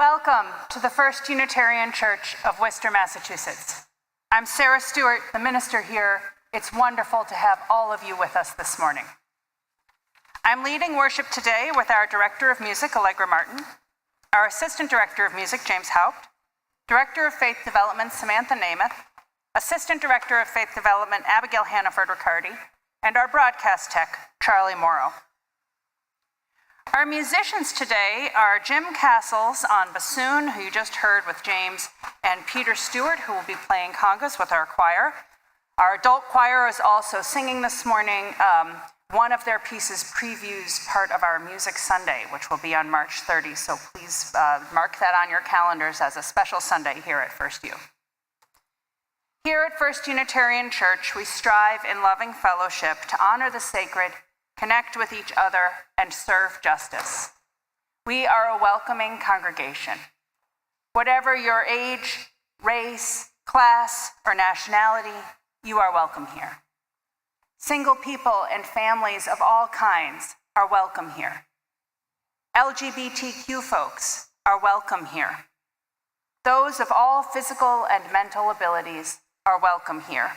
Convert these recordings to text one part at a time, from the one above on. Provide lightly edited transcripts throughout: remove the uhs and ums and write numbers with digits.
Welcome to the First Unitarian Church of Worcester, Massachusetts. I'm Sarah Stewart, the minister here. It's wonderful to have all of you with us this morning. I'm leading worship today with our Director of Music, Allegra Martin, our Assistant Director of Music, James Haupt, Director of Faith Development, Samantha Namath, Assistant Director of Faith Development, Abigail Hannaford-Riccardi, and our broadcast tech, Charlie Morrow. Our musicians today are Jim Kassal on bassoon, who you just heard with James, and Peter Stewart, who will be playing congas with our choir. Our adult choir is also singing this morning. One of their pieces previews part of our Music Sunday, which will be on March 30, so please mark that on your calendars as a special Sunday here at First U. Here at First Unitarian Church, we strive in loving fellowship to honor the sacred, connect with each other, and serve justice. We are a welcoming congregation. Whatever your age, race, class, or nationality, you are welcome here. Single people and families of all kinds are welcome here. LGBTQ folks are welcome here. Those of all physical and mental abilities are welcome here.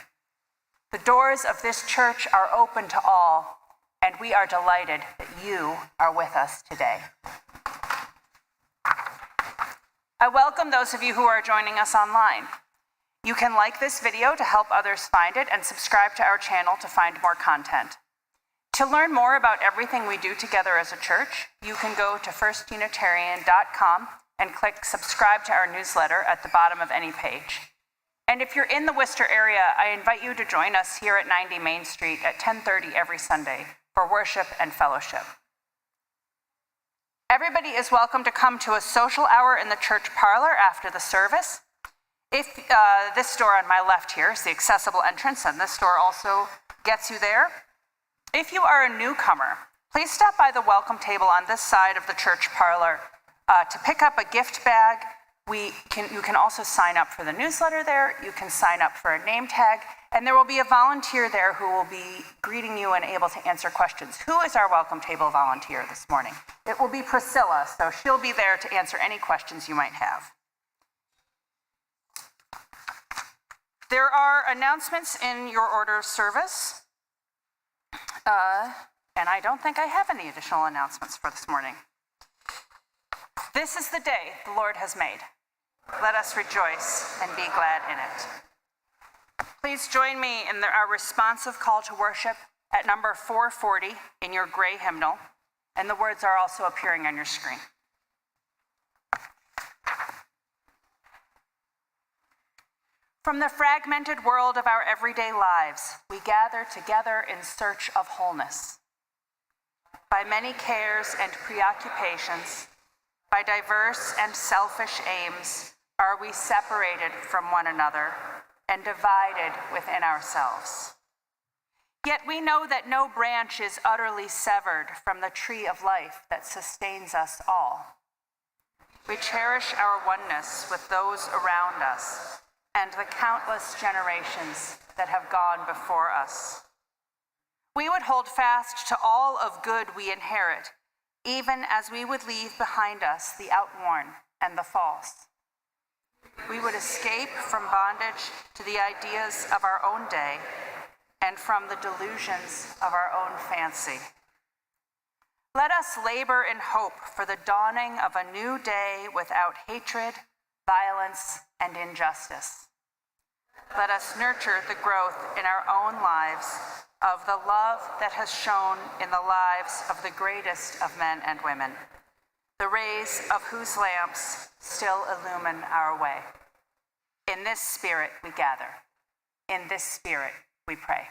The doors of this church are open to all, and we are delighted that you are with us today. I welcome those of you who are joining us online. You can like this video to help others find it and subscribe to our channel to find more content. To learn more about everything we do together as a church, you can go to firstunitarian.com and click subscribe to our newsletter at the bottom of any page. And if you're in the Worcester area, I invite you to join us here at 90 Main Street at 10:30 every Sunday for worship and fellowship. Everybody is welcome to come to a social hour in the church parlor after the service. If this door on my left here is the accessible entrance, and this door also gets you there. If you are a newcomer, please stop by the welcome table on this side of the church parlor to pick up a gift bag. You can also sign up for the newsletter there. You can sign up for a name tag, and there will be a volunteer there who will be greeting you and able to answer questions. Who is our welcome table volunteer this morning? It will be Priscilla, so she'll be there to answer any questions you might have. There are announcements in your order of service, and I don't think I have any additional announcements for this morning. This is the day the Lord has made. Let us rejoice and be glad in it. Please join me in our responsive call to worship at number 440 in your gray hymnal, and the words are also appearing on your screen. From the fragmented world of our everyday lives, we gather together in search of wholeness. By many cares and preoccupations, by diverse and selfish aims, are we separated from one another and divided within ourselves. Yet we know that no branch is utterly severed from the tree of life that sustains us all. We cherish our oneness with those around us and the countless generations that have gone before us. We would hold fast to all of good we inherit, even as we would leave behind us the outworn and the false. We would escape from bondage to the ideas of our own day and from the delusions of our own fancy. Let us labor in hope for the dawning of a new day without hatred, violence, and injustice. Let us nurture the growth in our own lives of the love that has shone in the lives of the greatest of men and women, the rays of whose lamps still illumine our way. In this spirit we gather. In this spirit we pray.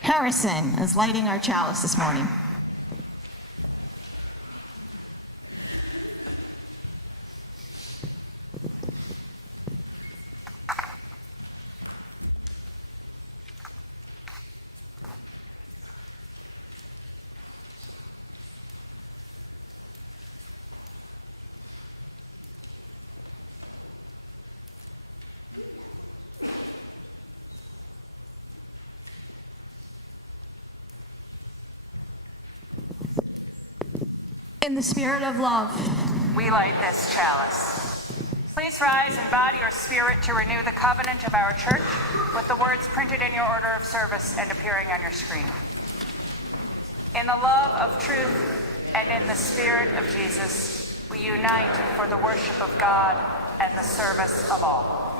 Harrison is lighting our chalice this morning. In the spirit of love, we light this chalice. Please rise in body or spirit to renew the covenant of our church with the words printed in your order of service and appearing on your screen. In the love of truth and in the spirit of Jesus, we unite for the worship of God and the service of all.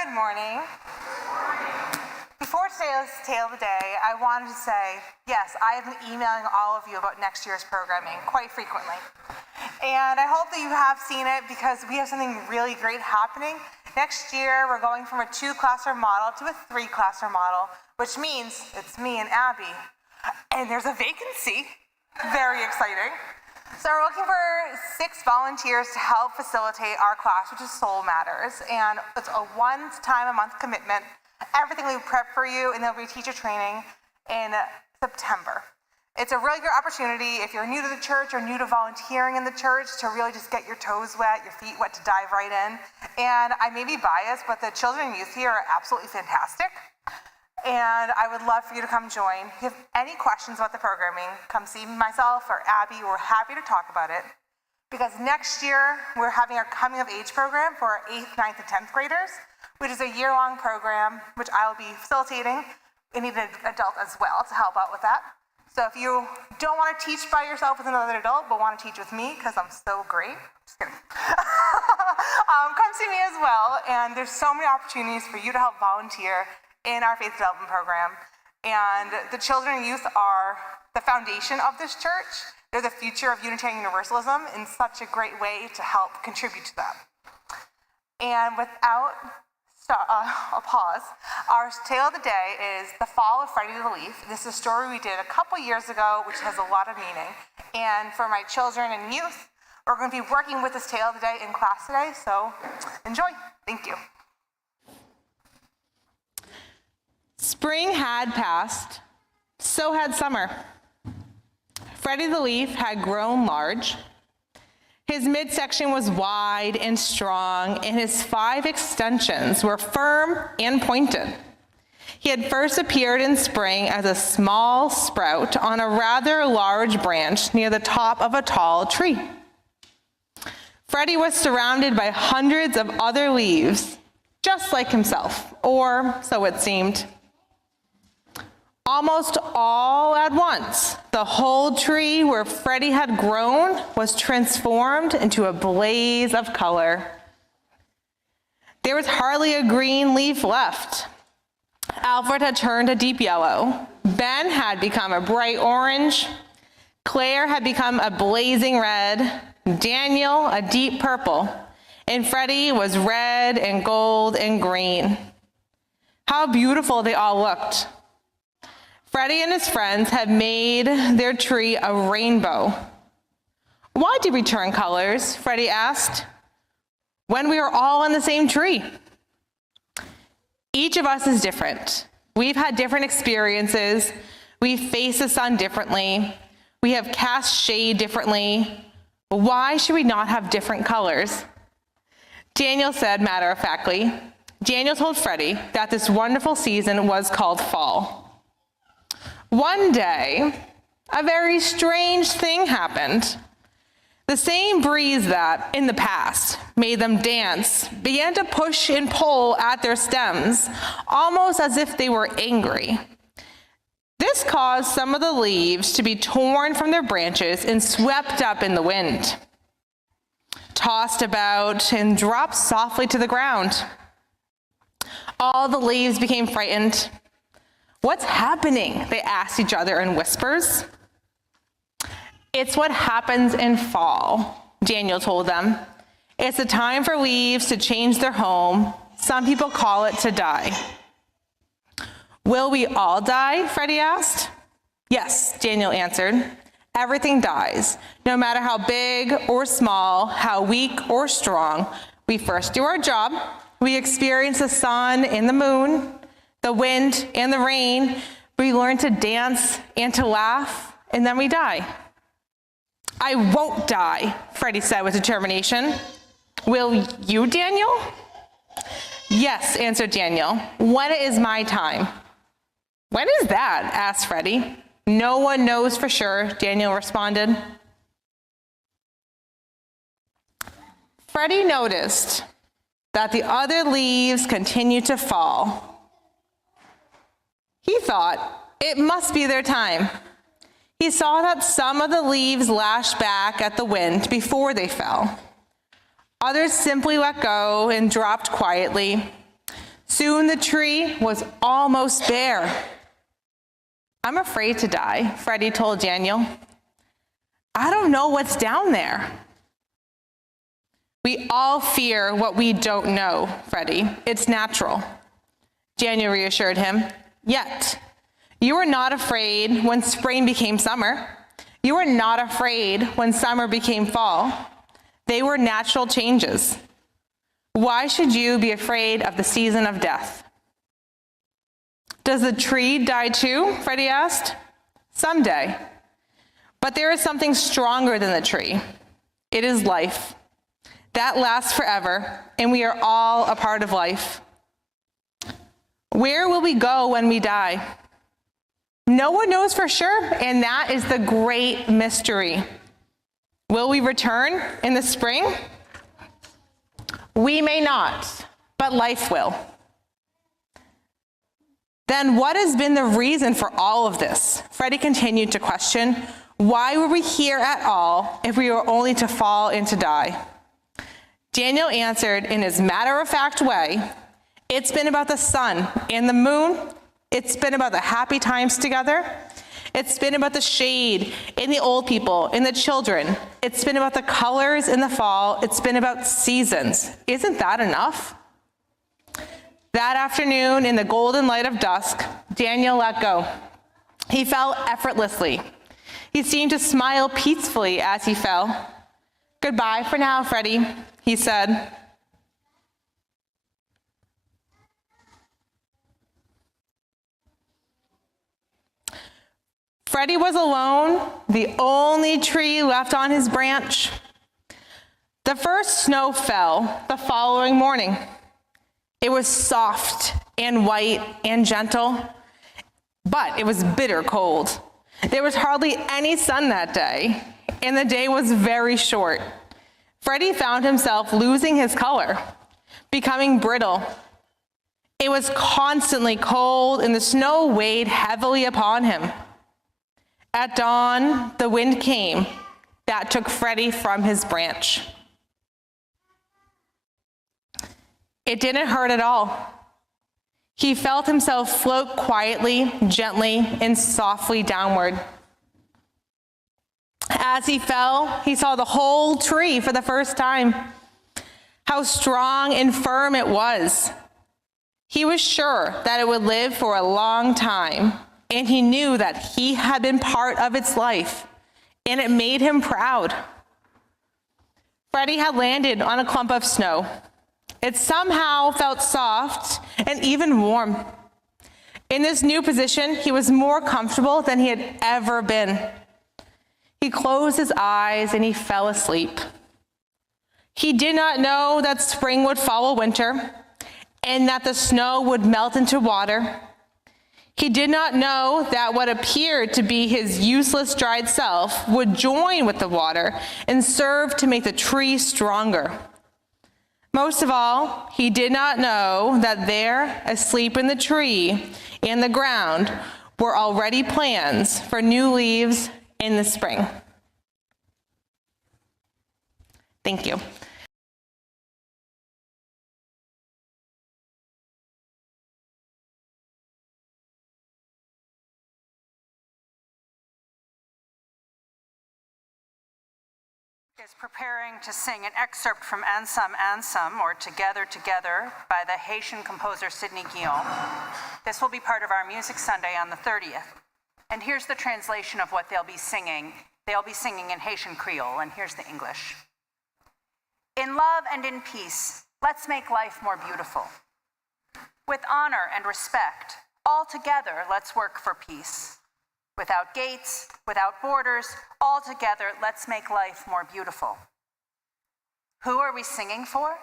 Good morning. Before today's tale of the day, I wanted to say, yes, I have been emailing all of you about next year's programming quite frequently. And I hope that you have seen it because we have something really great happening. Next year, we're going from a 2-classroom model to a 3-classroom model, which means it's me and Abby. And there's a vacancy. Very exciting. So we're looking for 6 volunteers to help facilitate our class, which is Soul Matters. And it's a once-time-a-month commitment. Everything we prep for you, and there'll be teacher training in September. It's a really good opportunity if you're new to the church or new to volunteering in the church to really just get your toes wet, your feet wet, to dive right in. And I may be biased, but the children and youth here are absolutely fantastic. And I would love for you to come join. If you have any questions about the programming, come see myself or Abby. We're happy to talk about it. Because next year, we're having our coming of age program for our 8th, 9th, and 10th graders, which is a year-long program, which I'll be facilitating. We need an adult as well to help out with that. So if you don't want to teach by yourself with another adult, but want to teach with me, because I'm so great, just kidding. Come see me as well. And there's so many opportunities for you to help volunteer in our faith development program. And the children and youth are the foundation of this church. They're the future of Unitarian Universalism in such a great way to help contribute to that. And without a pause, our tale of the day is The Fall of Freddie the Leaf. This is a story we did a couple years ago, which has a lot of meaning. And for my children and youth, we're going to be working with this tale of the day in class today, so enjoy. Thank you. Spring had passed, so had summer. Freddie the Leaf had grown large. His midsection was wide and strong, and his 5 extensions were firm and pointed. He had first appeared in spring as a small sprout on a rather large branch near the top of a tall tree. Freddie was surrounded by hundreds of other leaves, just like himself, or so it seemed. Almost all at once, the whole tree where Freddie had grown was transformed into a blaze of color. There was hardly a green leaf left. Alfred had turned a deep yellow. Ben had become a bright orange. Claire had become a blazing red. Daniel a deep purple. And Freddie was red and gold and green. How beautiful they all looked. Freddie and his friends had made their tree a rainbow. Why did we turn colors? Freddie asked. When we were all on the same tree. Each of us is different. We've had different experiences. We face the sun differently. We have cast shade differently. Why should we not have different colors? Daniel said matter-of-factly. Daniel told Freddie that this wonderful season was called fall. One day, a very strange thing happened. The same breeze that, in the past, made them dance began to push and pull at their stems, almost as if they were angry. This caused some of the leaves to be torn from their branches and swept up in the wind, tossed about, and dropped softly to the ground. All the leaves became frightened. What's happening? They asked each other in whispers. It's what happens in fall, Daniel told them. It's the time for leaves to change their home. Some people call it to die. Will we all die? Freddie asked. Yes, Daniel answered. Everything dies, no matter how big or small, how weak or strong. We first do our job. We experience the sun and the moon, the wind and the rain. We learn to dance and to laugh, and then we die. I won't die, Freddie said with determination. Will you, Daniel? Yes, answered Daniel. When it is my time. When is that? Asked Freddie. No one knows for sure, Daniel responded. Freddie noticed that the other leaves continued to fall. He thought it must be their time. He saw that some of the leaves lashed back at the wind before they fell. Others simply let go and dropped quietly. Soon the tree was almost bare. I'm afraid to die, Freddie told Daniel. I don't know what's down there. We all fear what we don't know, Freddie. It's natural. Daniel reassured him. Yet, you were not afraid when spring became summer. You were not afraid when summer became fall. They were natural changes. Why should you be afraid of the season of death? Does the tree die too? Freddie asked. Someday. But there is something stronger than the tree. It is life. That lasts forever, and we are all a part of life. Where will we go when we die? No one knows for sure, and that is the great mystery. Will we return in the spring? We may not, but life will. Then what has been the reason for all of this? Freddie continued to question. Why were we here at all if we were only to fall and to die? Daniel answered in his matter-of-fact way, it's been about the sun and the moon. It's been about the happy times together. It's been about the shade in the old people, in the children. It's been about the colors in the fall. It's been about seasons. Isn't that enough? That afternoon, in the golden light of dusk, Daniel let go. He fell effortlessly. He seemed to smile peacefully as he fell. "Goodbye for now, Freddie," he said. Freddie was alone, the only tree left on his branch. The first snow fell the following morning. It was soft and white and gentle, but it was bitter cold. There was hardly any sun that day, and the day was very short. Freddie found himself losing his color, becoming brittle. It was constantly cold, and the snow weighed heavily upon him. At dawn, the wind came that took Freddie from his branch. It didn't hurt at all. He felt himself float quietly, gently, and softly downward. As he fell, he saw the whole tree for the first time. How strong and firm it was. He was sure that it would live for a long time, and he knew that he had been part of its life, and it made him proud. Freddie had landed on a clump of snow. It somehow felt soft and even warm. In this new position, he was more comfortable than he had ever been. He closed his eyes and he fell asleep. He did not know that spring would follow winter and that the snow would melt into water. He did not know that what appeared to be his useless dried self would join with the water and serve to make the tree stronger. Most of all, he did not know that there, asleep in the tree and the ground, were already plans for new leaves in the spring. Thank you. Is preparing to sing an excerpt from Ansamm, or Together, Together, by the Haitian composer Sidney Guillaume. This will be part of our Music Sunday on the 30th. And here's the translation of what they'll be singing. They'll be singing in Haitian Creole, and here's the English. In love and in peace, let's make life more beautiful. With honor and respect, all together, let's work for peace. Without gates, without borders, all together, let's make life more beautiful. Who are we singing for?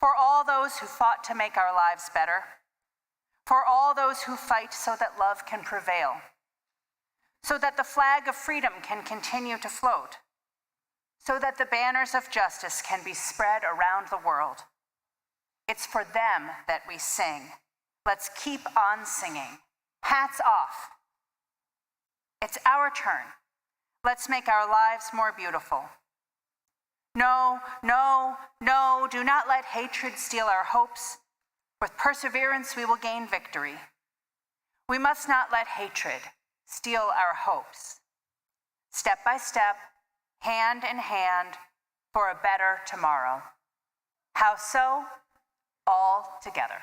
For all those who fought to make our lives better. For all those who fight so that love can prevail. So that the flag of freedom can continue to float. So that the banners of justice can be spread around the world. It's for them that we sing. Let's keep on singing. Hats off. It's our turn. Let's make our lives more beautiful. No, no, no, do not let hatred steal our hopes. With perseverance, we will gain victory. We must not let hatred steal our hopes. Step by step, hand in hand, for a better tomorrow. How so? All together.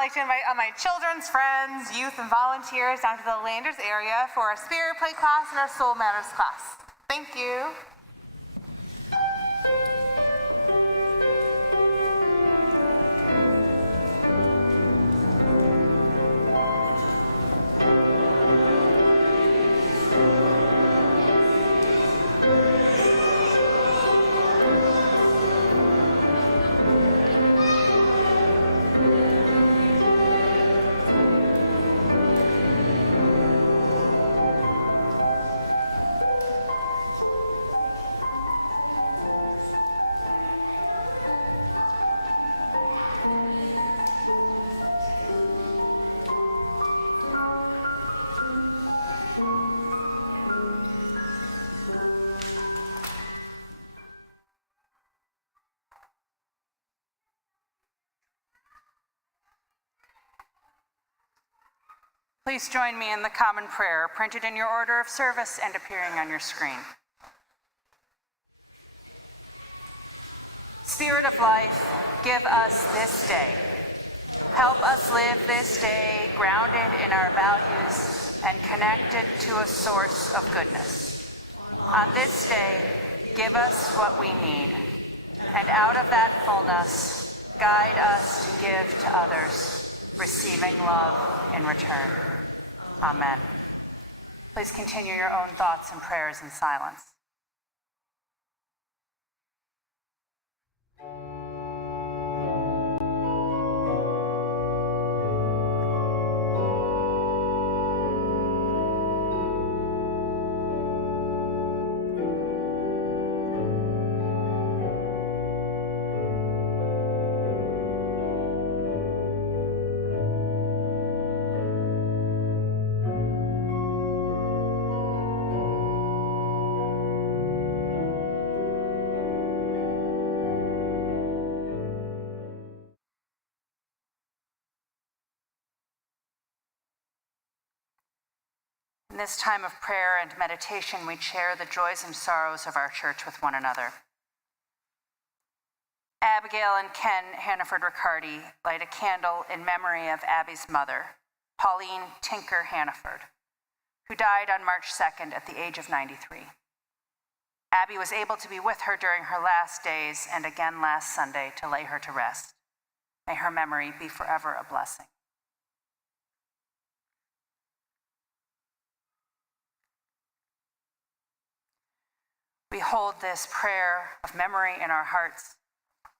like to invite all my children's friends, youth, and volunteers down to the Landers area for our Spirit Play class and our Soul Matters class. Thank you. Please join me in the common prayer printed in your order of service and appearing on your screen. Spirit of life, give us this day. Help us live this day grounded in our values and connected to a source of goodness. On this day, give us what we need, and out of that fullness, guide us to give to others, receiving love in return. Amen. Please continue your own thoughts and prayers in silence. In this time of prayer and meditation, we share the joys and sorrows of our church with one another. Abigail and Ken Hannaford Riccardi light a candle in memory of Abby's mother, Pauline Tinker Hannaford, who died on March 2nd at the age of 93. Abby was able to be with her during her last days and again last Sunday to lay her to rest. May her memory be forever a blessing. We hold this prayer of memory in our hearts.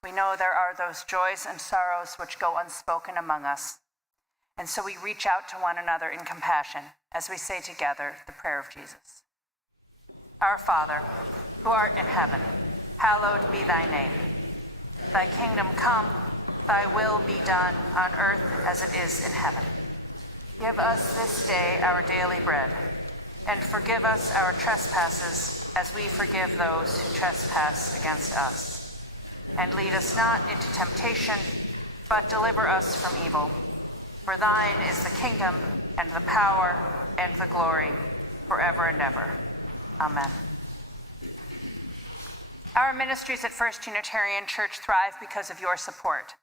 We know there are those joys and sorrows which go unspoken among us, and so we reach out to one another in compassion as we say together the prayer of Jesus. Our Father, who art in heaven, hallowed be thy name. Thy kingdom come, thy will be done on earth as it is in heaven. Give us this day our daily bread, and forgive us our trespasses as we forgive those who trespass against us. And lead us not into temptation, but deliver us from evil. For thine is the kingdom, and the power, and the glory, forever and ever. Amen. Our ministries at First Unitarian Church thrive because of your support.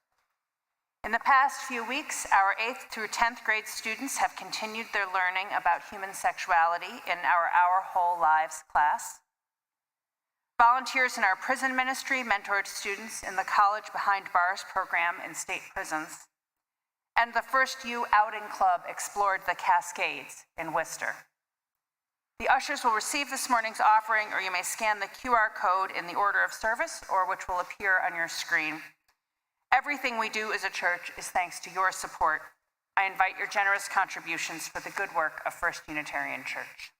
In the past few weeks, our 8th through 10th grade students have continued their learning about human sexuality in our Whole Lives class. Volunteers in our prison ministry mentored students in the College Behind Bars program in state prisons. And the First U Outing Club explored the Cascades in Worcester. The ushers will receive this morning's offering, or you may scan the QR code in the order of service, or which will appear on your screen. Everything we do as a church is thanks to your support. I invite your generous contributions for the good work of First Unitarian Church.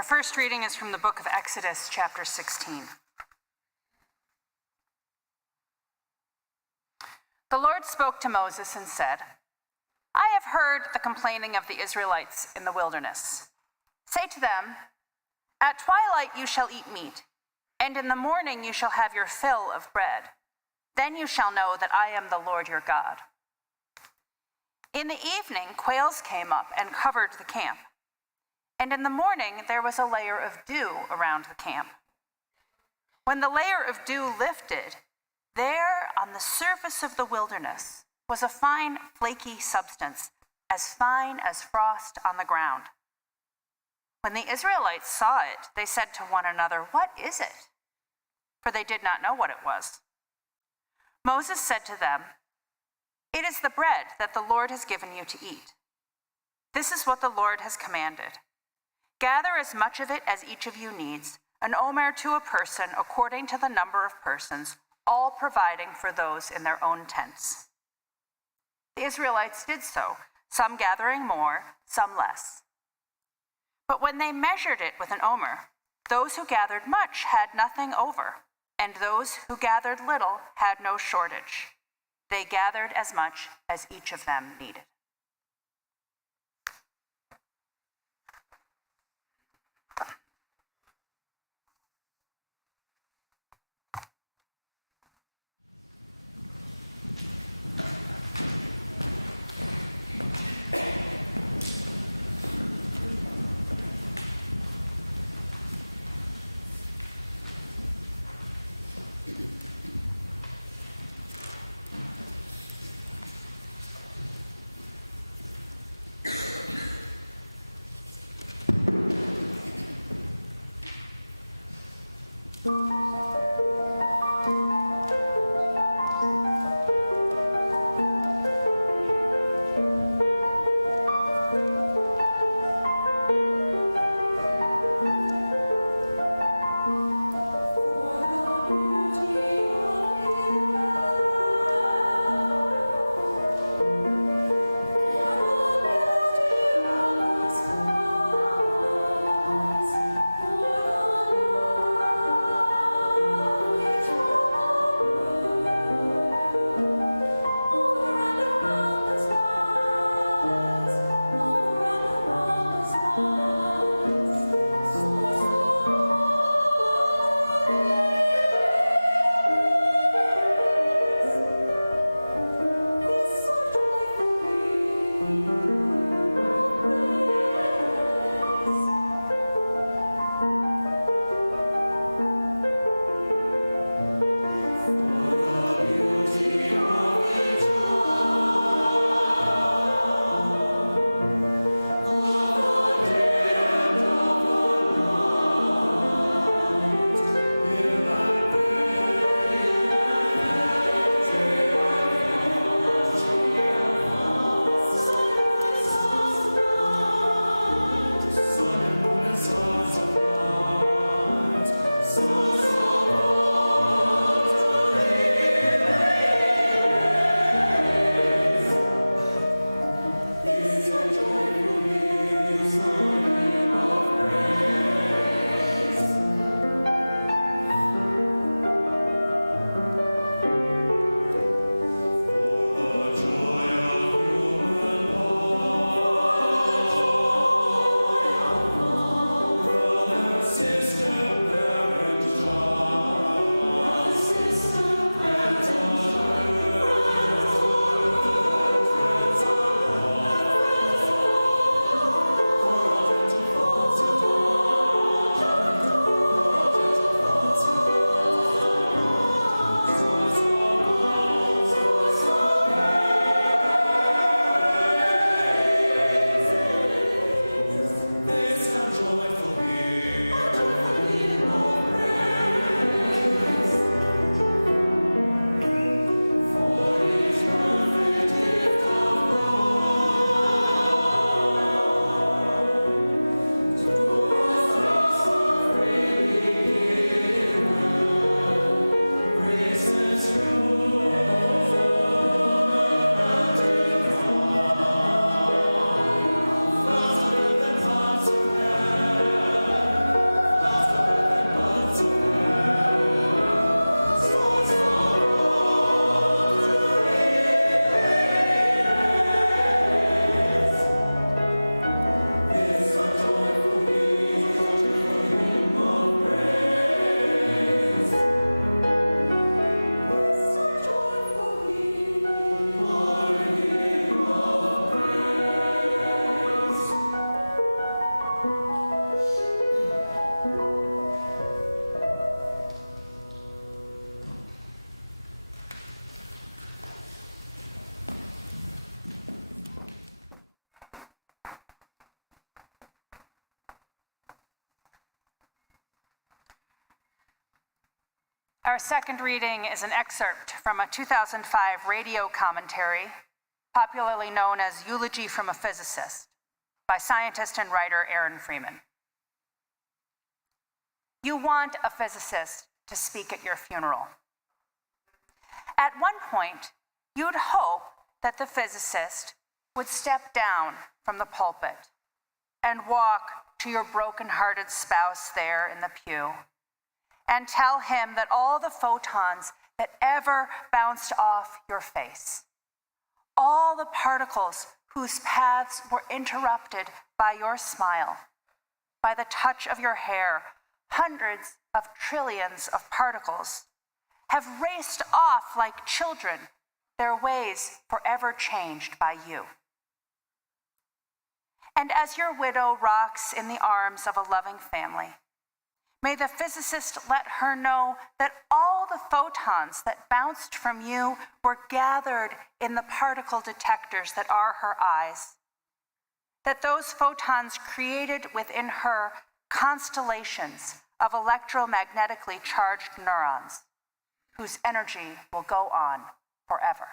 Our first reading is from the book of Exodus, chapter 16. The Lord spoke to Moses and said, I have heard the complaining of the Israelites in the wilderness. Say to them, at twilight you shall eat meat, and in the morning you shall have your fill of bread. Then you shall know that I am the Lord your God. In the evening, quails came up and covered the camp. And in the morning, there was a layer of dew around the camp. When the layer of dew lifted, there on the surface of the wilderness was a fine, flaky substance, as fine as frost on the ground. When the Israelites saw it, they said to one another, what is it? For they did not know what it was. Moses said to them, it is the bread that the Lord has given you to eat. This is what the Lord has commanded. Gather as much of it as each of you needs, an omer to a person according to the number of persons, all providing for those in their own tents. The Israelites did so, some gathering more, some less. But when they measured it with an omer, those who gathered much had nothing over, and those who gathered little had no shortage. They gathered as much as each of them needed. Our second reading is an excerpt from a 2005 radio commentary, popularly known as Eulogy from a Physicist, by scientist and writer Aaron Freeman. You want a physicist to speak at your funeral. At one point, you'd hope that the physicist would step down from the pulpit and walk to your broken-hearted spouse there in the pew and tell him that all the photons that ever bounced off your face, all the particles whose paths were interrupted by your smile, by the touch of your hair, hundreds of trillions of particles, have raced off like children, their ways forever changed by you. And as your widow rocks in the arms of a loving family, may the physicist let her know that all the photons that bounced from you were gathered in the particle detectors that are her eyes, that those photons created within her constellations of electromagnetically charged neurons, whose energy will go on forever.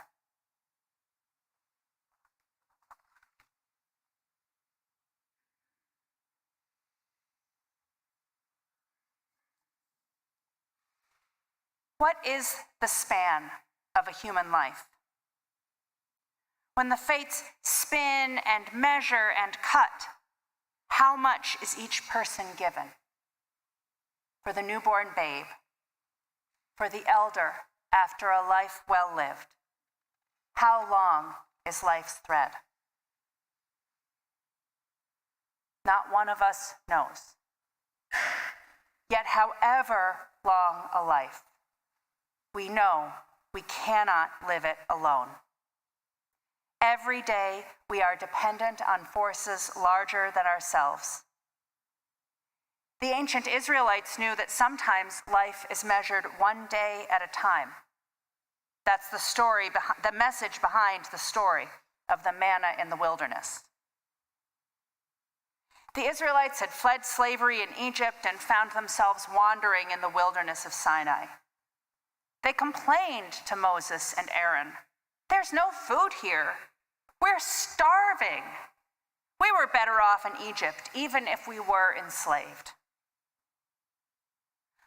What is the span of a human life? When the fates spin and measure and cut, how much is each person given? For the newborn babe, for the elder after a life well lived, how long is life's thread? Not one of us knows. Yet however long a life, we know we cannot live it alone. Every day we are dependent on forces larger than ourselves. The ancient Israelites knew that sometimes life is measured one day at a time. That's the story, the message behind the story of the manna in the wilderness. The Israelites had fled slavery in Egypt and found themselves wandering in the wilderness of Sinai. They complained to Moses and Aaron, "There's no food here. We're starving. We were better off in Egypt, even if we were enslaved."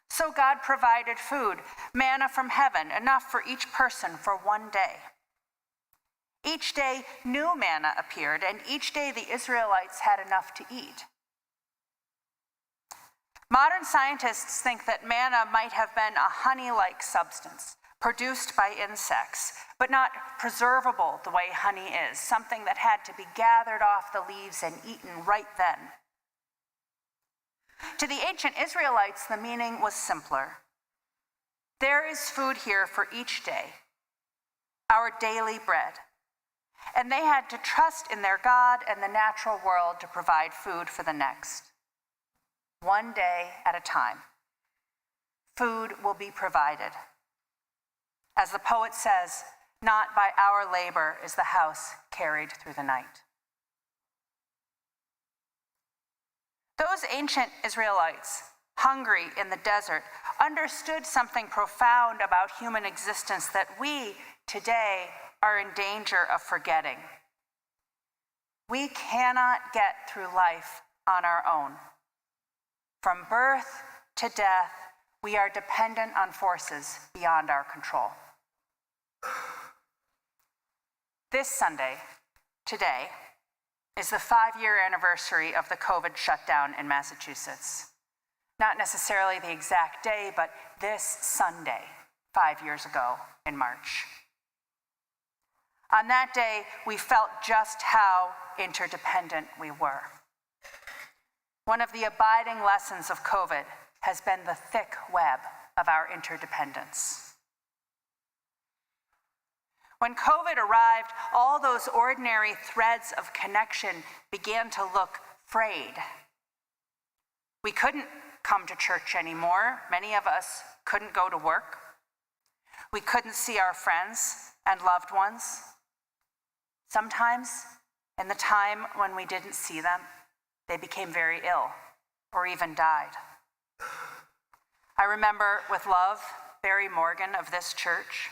So God provided food, manna from heaven, enough for each person for one day. Each day, new manna appeared, and each day the Israelites had enough to eat. Modern scientists think that manna might have been a honey-like substance produced by insects, but not preservable the way honey is, something that had to be gathered off the leaves and eaten right then. To the ancient Israelites, the meaning was simpler. There is food here for each day, our daily bread. And they had to trust in their God and the natural world to provide food for the next. One day at a time, food will be provided. As the poet says, "Not by our labor is the house carried through the night." Those ancient Israelites, hungry in the desert, understood something profound about human existence that we today are in danger of forgetting. We cannot get through life on our own. From birth to death, we are dependent on forces beyond our control. This Sunday, today, is the 5-year anniversary of the COVID shutdown in Massachusetts. Not necessarily the exact day, but this Sunday, 5 years ago in March. On that day, we felt just how interdependent we were. One of the abiding lessons of COVID has been the thick web of our interdependence. When COVID arrived, all those ordinary threads of connection began to look frayed. We couldn't come to church anymore. Many of us couldn't go to work. We couldn't see our friends and loved ones. Sometimes, in the time when we didn't see them, they became very ill or even died. I remember with love Barry Morgan of this church.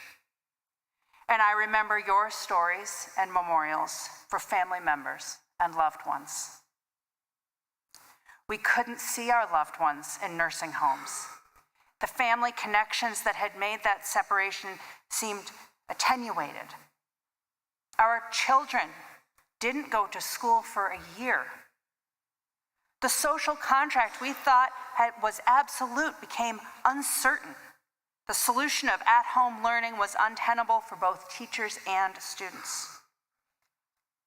And I remember your stories and memorials for family members and loved ones. We couldn't see our loved ones in nursing homes. The family connections that had made that separation seemed attenuated. Our children didn't go to school for a year. The social contract we thought was absolute became uncertain. The solution of at-home learning was untenable for both teachers and students.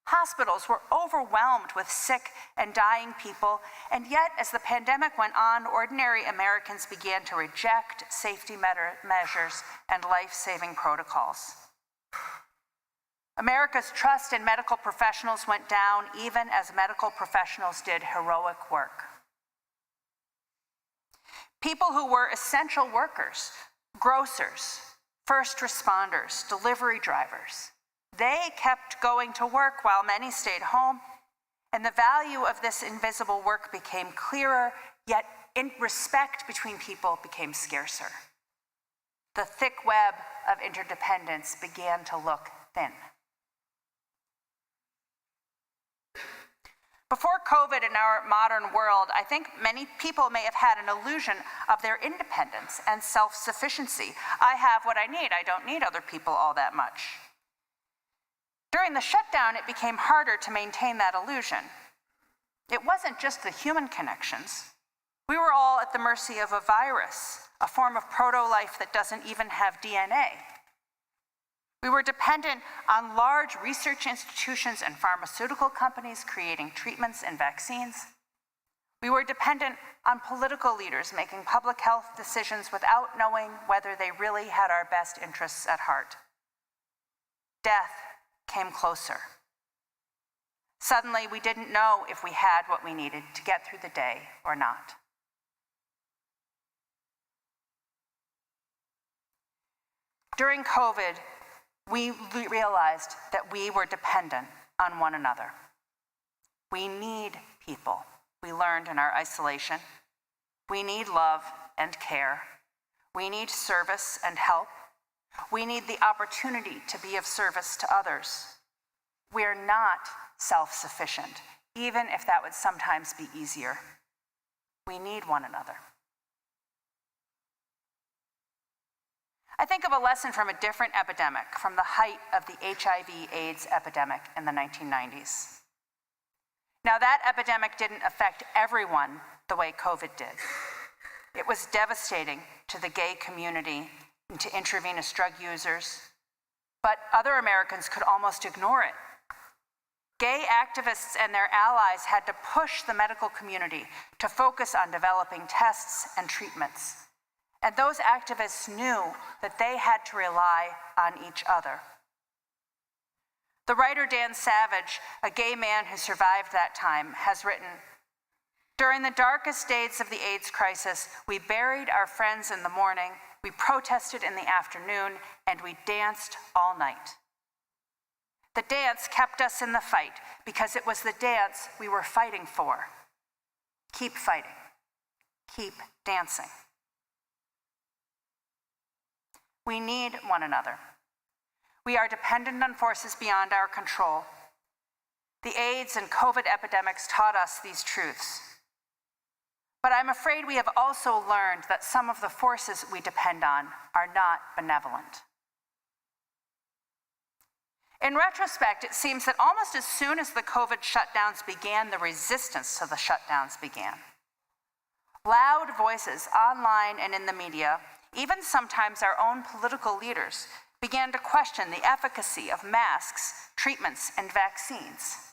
Hospitals were overwhelmed with sick and dying people, and yet as the pandemic went on, ordinary Americans began to reject safety measures and life-saving protocols. America's trust in medical professionals went down even as medical professionals did heroic work. People who were essential workers, grocers, first responders, delivery drivers, they kept going to work while many stayed home, and the value of this invisible work became clearer, yet respect between people became scarcer. The thick web of interdependence began to look thin. Before COVID in our modern world, I think many people may have had an illusion of their independence and self-sufficiency. I have what I need. I don't need other people all that much. During the shutdown, it became harder to maintain that illusion. It wasn't just the human connections. We were all at the mercy of a virus, a form of proto-life that doesn't even have DNA. We were dependent on large research institutions and pharmaceutical companies creating treatments and vaccines. We were dependent on political leaders making public health decisions without knowing whether they really had our best interests at heart. Death came closer. Suddenly, we didn't know if we had what we needed to get through the day or not. During COVID, we realized that we were dependent on one another. We need people, we learned in our isolation. We need love and care. We need service and help. We need the opportunity to be of service to others. We're not self-sufficient, even if that would sometimes be easier. We need one another. I think of a lesson from a different epidemic, from the height of the HIV/AIDS epidemic in the 1990s. Now, that epidemic didn't affect everyone the way COVID did. It was devastating to the gay community and to intravenous drug users, but other Americans could almost ignore it. Gay activists and their allies had to push the medical community to focus on developing tests and treatments. And those activists knew that they had to rely on each other. The writer Dan Savage, a gay man who survived that time, has written, "During the darkest days of the AIDS crisis, we buried our friends in the morning, we protested in the afternoon, and we danced all night. The dance kept us in the fight because it was the dance we were fighting for. Keep fighting. Keep dancing." We need one another. We are dependent on forces beyond our control. The AIDS and COVID epidemics taught us these truths. But I'm afraid we have also learned that some of the forces we depend on are not benevolent. In retrospect, it seems that almost as soon as the COVID shutdowns began, the resistance to the shutdowns began. Loud voices online and in the media, even sometimes our own political leaders, began to question the efficacy of masks, treatments, and vaccines.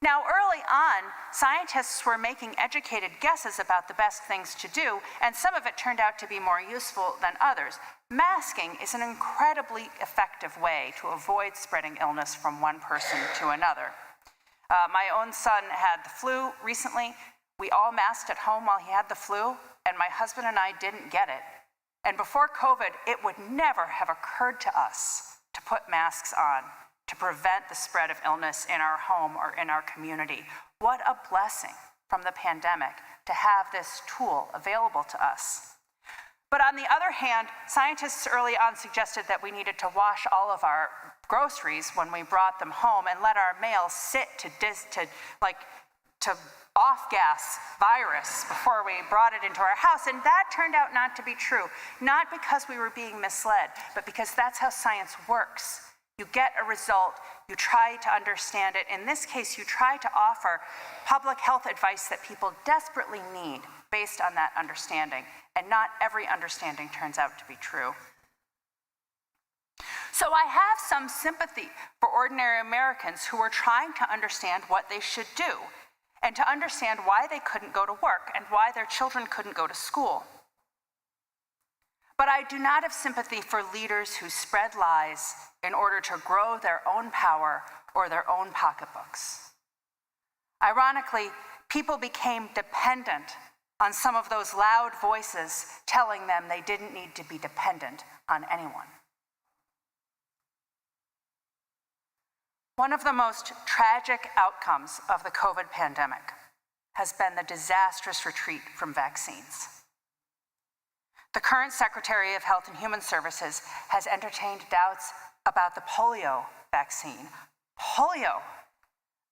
Now, early on, scientists were making educated guesses about the best things to do, and some of it turned out to be more useful than others. Masking is an incredibly effective way to avoid spreading illness from one person to another. My own son had the flu recently. We all masked at home while he had the flu, and my husband and I didn't get it. And before COVID, it would never have occurred to us to put masks on to prevent the spread of illness in our home or in our community. What a blessing from the pandemic to have this tool available to us. But on the other hand, scientists early on suggested that we needed to wash all of our groceries when we brought them home and let our mail sit to off-gas virus before we brought it into our house. And that turned out not to be true, not because we were being misled, but because that's how science works. You get a result, you try to understand it. In this case, you try to offer public health advice that people desperately need based on that understanding. And not every understanding turns out to be true. So I have some sympathy for ordinary Americans who are trying to understand what they should do and to understand why they couldn't go to work and why their children couldn't go to school. But I do not have sympathy for leaders who spread lies in order to grow their own power or their own pocketbooks. Ironically, people became dependent on some of those loud voices telling them they didn't need to be dependent on anyone. One of the most tragic outcomes of the COVID pandemic has been the disastrous retreat from vaccines. The current Secretary of Health and Human Services has entertained doubts about the polio vaccine. Polio,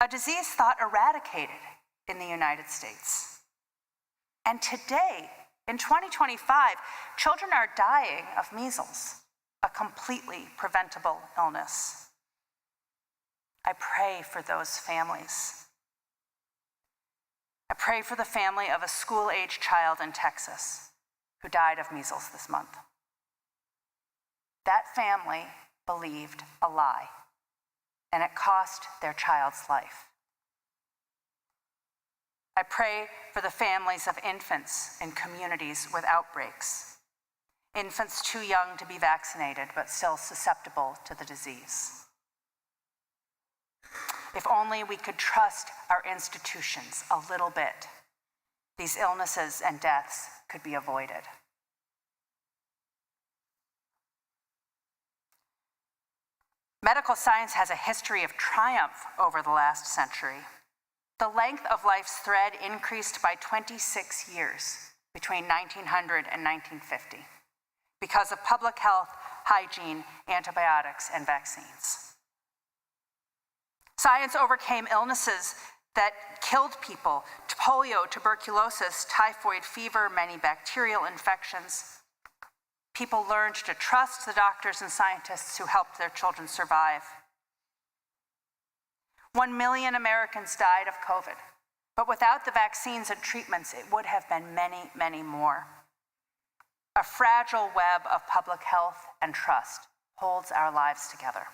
a disease thought eradicated in the United States. And today, in 2025, children are dying of measles, a completely preventable illness. I pray for those families. I pray for the family of a school-age child in Texas who died of measles this month. That family believed a lie, and it cost their child's life. I pray for the families of infants in communities with outbreaks, infants too young to be vaccinated but still susceptible to the disease. If only we could trust our institutions a little bit, these illnesses and deaths could be avoided. Medical science has a history of triumph over the last century. The length of life's thread increased by 26 years between 1900 and 1950 because of public health, hygiene, antibiotics, and vaccines. Science overcame illnesses that killed people: polio, tuberculosis, typhoid fever, many bacterial infections. People learned to trust the doctors and scientists who helped their children survive. 1 million Americans died of COVID, but without the vaccines and treatments, it would have been many, many more. A fragile web of public health and trust holds our lives together.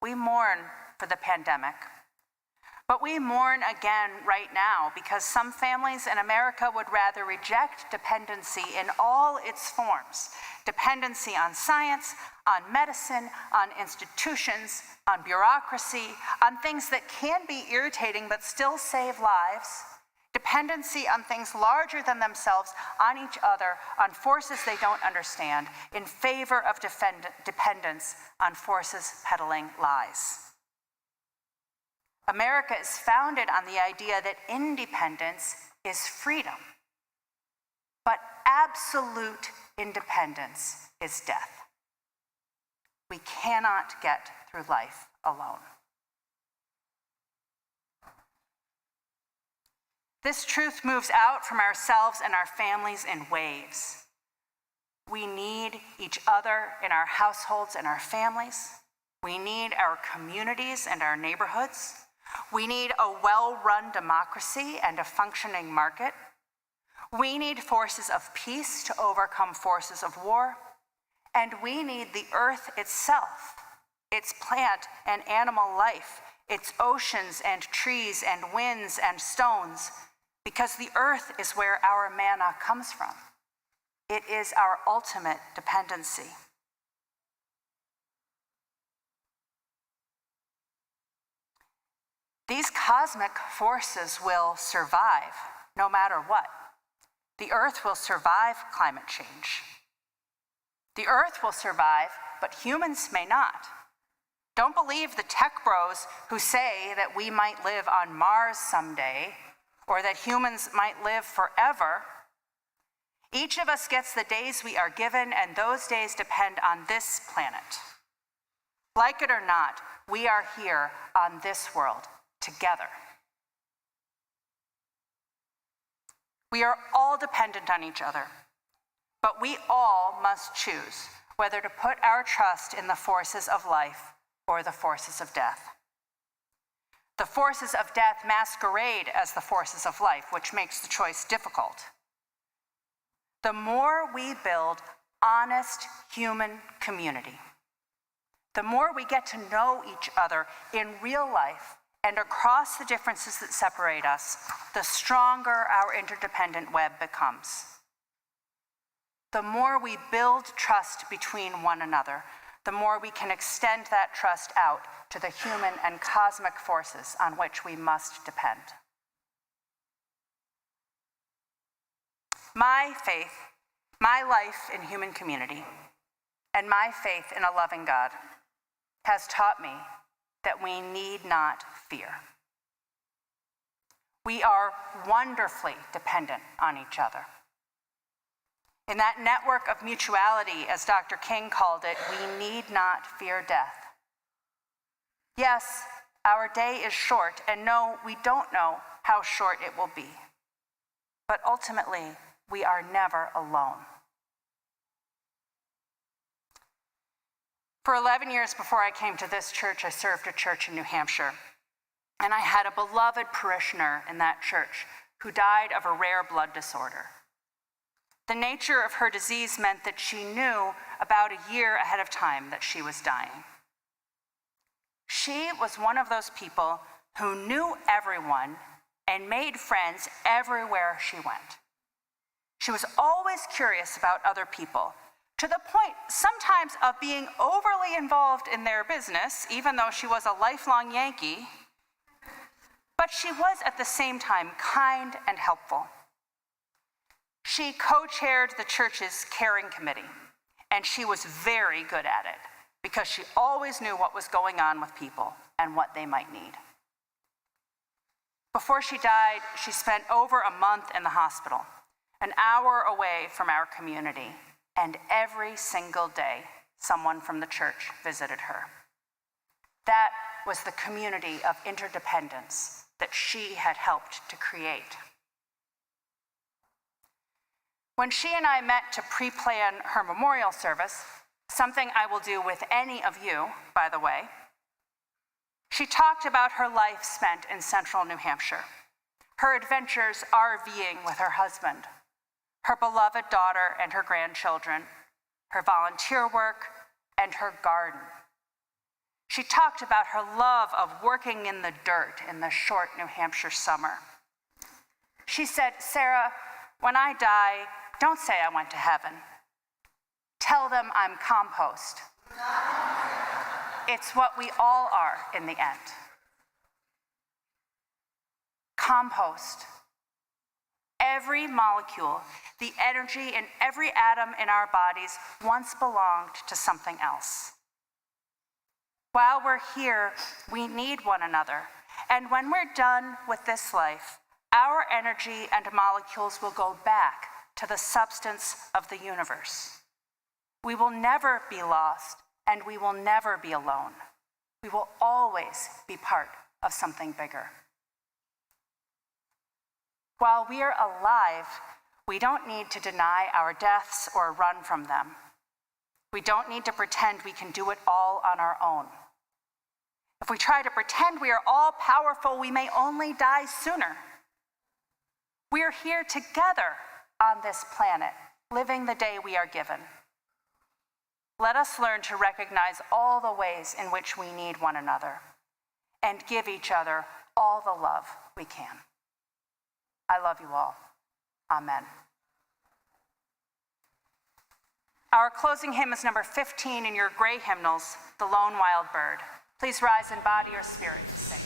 We mourn for the pandemic, but we mourn again right now because some families in America would rather reject dependency in all its forms. Dependency on science, on medicine, on institutions, on bureaucracy, on things that can be irritating but still save lives. Dependency on things larger than themselves, on each other, on forces they don't understand, in favor of dependence on forces peddling lies. America is founded on the idea that independence is freedom, but absolute independence is death. We cannot get through life alone. This truth moves out from ourselves and our families in waves. We need each other in our households and our families. We need our communities and our neighborhoods. We need a well-run democracy and a functioning market. We need forces of peace to overcome forces of war. And we need the earth itself, its plant and animal life, its oceans and trees and winds and stones, because the earth is where our manna comes from. It is our ultimate dependency. These cosmic forces will survive no matter what. The earth will survive climate change. The earth will survive, but humans may not. Don't believe the tech bros who say that we might live on Mars someday, or that humans might live forever. Each of us gets the days we are given, and those days depend on this planet. Like it or not, we are here on this world together. We are all dependent on each other, but we all must choose whether to put our trust in the forces of life or the forces of death. The forces of death masquerade as the forces of life, which makes the choice difficult. The more we build honest human community, the more we get to know each other in real life and across the differences that separate us, the stronger our interdependent web becomes. The more we build trust between one another, the more we can extend that trust out to the human and cosmic forces on which we must depend. My faith, my life in human community, and my faith in a loving God has taught me that we need not fear. We are wonderfully dependent on each other. In that network of mutuality, as Dr. King called it, we need not fear death. Yes, our day is short, and no, we don't know how short it will be. But ultimately, we are never alone. For 11 years before I came to this church, I served a church in New Hampshire. And I had a beloved parishioner in that church who died of a rare blood disorder. The nature of her disease meant that she knew about a year ahead of time that she was dying. She was one of those people who knew everyone and made friends everywhere she went. She was always curious about other people, to the point sometimes of being overly involved in their business, even though she was a lifelong Yankee. But she was at the same time kind and helpful. She co-chaired the church's caring committee, and she was very good at it because she always knew what was going on with people and what they might need. Before she died, she spent over a month in the hospital, an hour away from our community, and every single day, someone from the church visited her. That was the community of interdependence that she had helped to create. When she and I met to pre-plan her memorial service, something I will do with any of you, by the way, she talked about her life spent in central New Hampshire, her adventures RVing with her husband, her beloved daughter and her grandchildren, her volunteer work, and her garden. She talked about her love of working in the dirt in the short New Hampshire summer. She said, "Sarah, when I die, don't say I went to heaven. Tell them I'm compost. It's what we all are in the end. Compost. Every molecule, the energy in every atom in our bodies once belonged to something else. While we're here, we need one another. And when we're done with this life, our energy and molecules will go back to the substance of the universe. We will never be lost, and we will never be alone. We will always be part of something bigger. While we are alive, we don't need to deny our deaths or run from them. We don't need to pretend we can do it all on our own. If we try to pretend we are all powerful, we may only die sooner. We are here together on this planet, living the day we are given. Let us learn to recognize all the ways in which we need one another and give each other all the love we can. I love you all. Amen. Our closing hymn is number 15 in your gray hymnals, The Lone Wild Bird. Please rise in body or spirit to sing.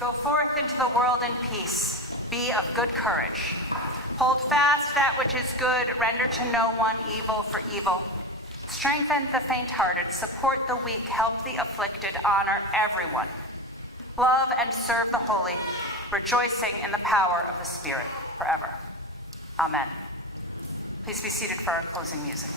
Go forth into the world in peace. Be of good courage. Hold fast that which is good. Render to no one evil for evil. Strengthen the faint-hearted. Support the weak. Help the afflicted. Honor everyone. Love and serve the holy, rejoicing in the power of the Spirit forever. Amen. Please be seated for our closing music.